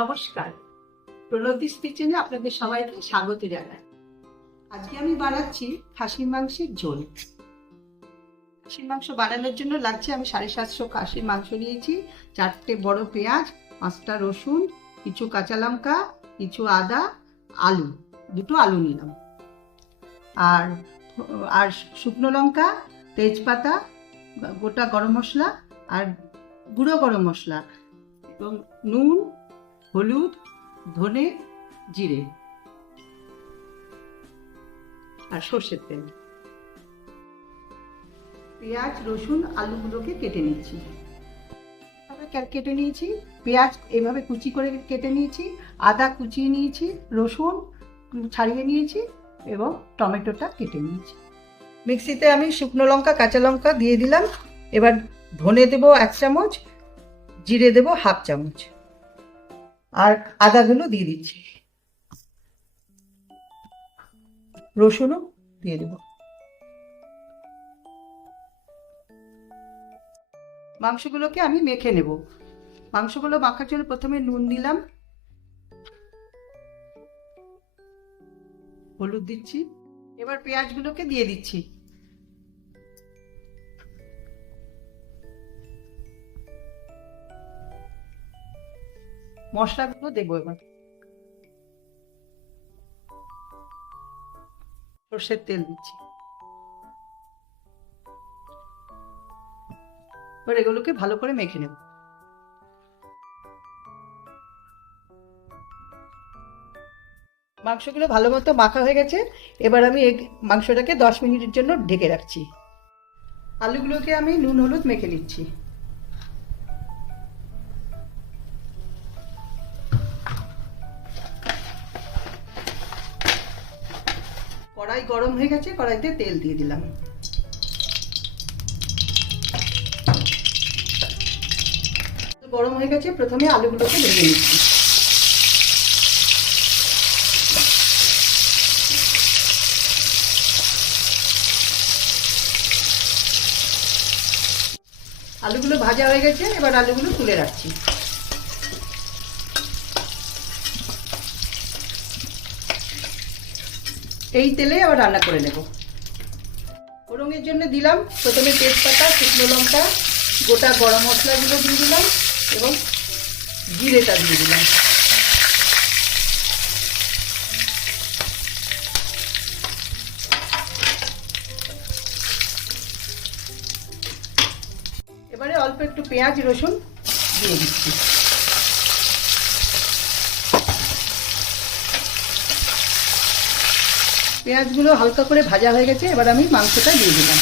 নমস্কার, প্রণতিস কিচেনে আপনাদের সবাইকে স্বাগত জানাই। আজকে আমি বানাচ্ছি খাসির মাংসের ঝোল। খাসির মাংস বানানোর জন্য লাগছে, আমি 750 খাসির মাংস নিয়েছি, 4টে বড় পেঁয়াজ, 5টা রসুন, কিছু কাঁচা লঙ্কা, কিছু আদা, আলু, 2টো আলু নিলাম, আর আর শুকনো লঙ্কা, তেজপাতা, গোটা গরম মশলা আর গুঁড়ো গরম মশলা, এবং নুন, হলুদ, ধনে, জিরে আর সর্ষের তেল। পেঁয়াজ, রসুন, আলুগুলোকে কেটে নিচ্ছি। কেটে নিয়েছি, পেঁয়াজ এভাবে কুচি করে কেটে নিয়েছি, আদা কুচিয়ে নিয়েছি, রসুন ছাড়িয়ে নিয়েছি এবং টমেটোটা কেটে নিয়েছি। মিক্সিতে আমি শুকনো লঙ্কা, কাঁচা লঙ্কা দিয়ে দিলাম। এবার ধনে দেবো 1 চামচ, জিরে দেবো 1/2 চামচ, আর আদাগুলো দিয়ে দিচ্ছি, রসুনও দিয়ে দেবো। মাংসগুলোকে আমি মেখে নেব। মাংসগুলো মাখার জন্য প্রথমে নুন দিলাম, হলুদ দিচ্ছি, এবার পেঁয়াজগুলোকে দিয়ে দিচ্ছি, মশলাগুলো দেবো। এবার সর্ষের তেল দিচ্ছি, এবার এগুলোকে ভালো করে মেখে নেব। মাংসগুলো ভালো মতো মাখা হয়ে গেছে, এবার আমি মাংসটাকে 10 মিনিটের জন্য ঢেকে রাখছি। আলুগুলোকে আমি নুন হলুদ মেখে নিচ্ছি। কড়াই গরম হয়ে গেছে, কড়াইতে তেল দিয়ে দিলাম। গরম হয়ে গেছে, প্রথমে আলুগুলোকে ভেজে নিচ্ছি। আলুগুলো ভাজা হয়ে গেছে, এবার আলুগুলো তুলে রাখছি। এই তেলে আবার রান্না করে নেব। ফোড়নের জন্য দিলাম প্রথমে তেজপাতা, শুকনো লঙ্কা, গোটা গরম মশলাগুলো দিয়ে দিলাম এবং জিরেটা দিয়ে দিলাম। এবারে অল্প একটু পেঁয়াজ রসুন দিয়ে দিচ্ছি। পেঁয়াজগুলো হালকা করে ভাজা হয়ে গেছে, এবার আমি মাংসটা দিয়ে দিলাম।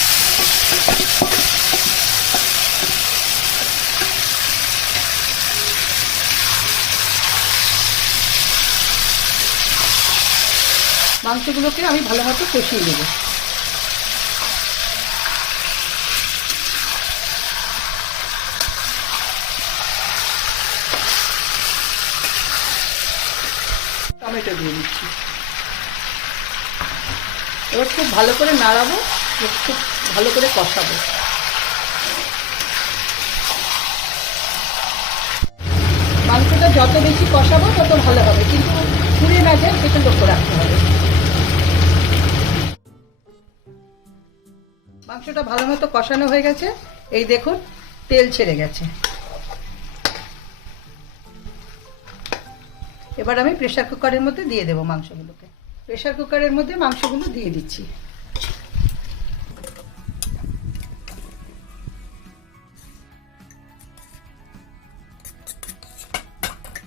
মাংসগুলোকে আমি ভালো মতো কষিয়ে দেবো। টমেটো দিয়ে দিচ্ছি, এবার খুব ভালো করে নাড়াবো, খুব ভালো করে কষাবো। মাংসটা যত বেশি কষাবো তত ভালো হবে, কিন্তু পুড়ে না যায় সেটা লক্ষ্য রাখতে হবে। মাংসটা ভালো মতো কষানো হয়ে গেছে, এই দেখুন তেল ছেড়ে গেছে। এবার আমি প্রেসার কুকারের মধ্যে দিয়ে দেবো মাংসগুলোকে। প্রেসার কুকারের মধ্যে মাংসগুলো দিয়ে দিচ্ছি।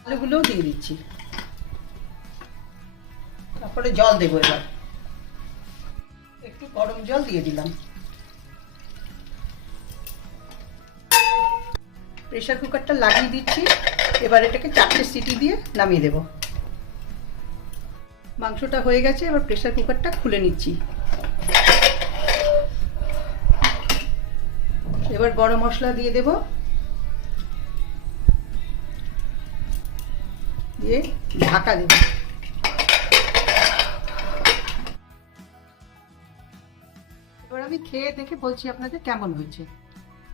আলুগুলোও দিয়ে দিচ্ছি, তারপরে জল দেবো। এবার একটু গরম জল দিয়ে দিলাম। প্রেসার কুকারটা লাগিয়ে দিচ্ছি, এবার এটাকে 4টে সিটি দিয়ে নামিয়ে দেব। মাংসটা হয়ে গেছে, এবার প্রেসার কুকারটা খুলে নিচ্ছি। এবার গরম মশলা দিয়ে দেব, দিয়ে ঢাকা দেব। এবার আমি খেয়ে দেখে বলছি আপনাদের কেমন হয়েছে।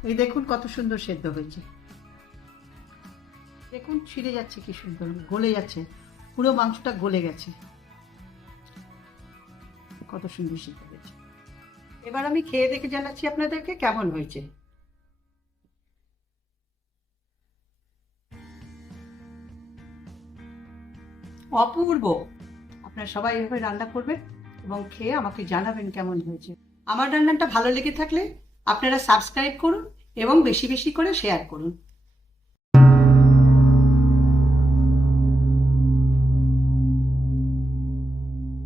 এই দেখুন কত সুন্দর সেদ্ধ হয়েছে। দেখুন ছিঁড়ে যাচ্ছে কি সুন্দর, গলে যাচ্ছে, পুরো মাংসটা গলে গেছে, কত সুন্দর সিদ্ধ হয়েছে। এবার আমি খেয়ে দেখে জানাচ্ছি আপনাদেরকে কেমন হয়েছে। অপূর্ব। আপনারা সবাই এভাবে রান্না করবেন এবং খেয়ে আমাকে জানাবেন কেমন হয়েছে। আমার রান্নাটা ভালো লেগে থাকলে আপনারা সাবস্ক্রাইব করুন এবং বেশি বেশি করে শেয়ার করুন।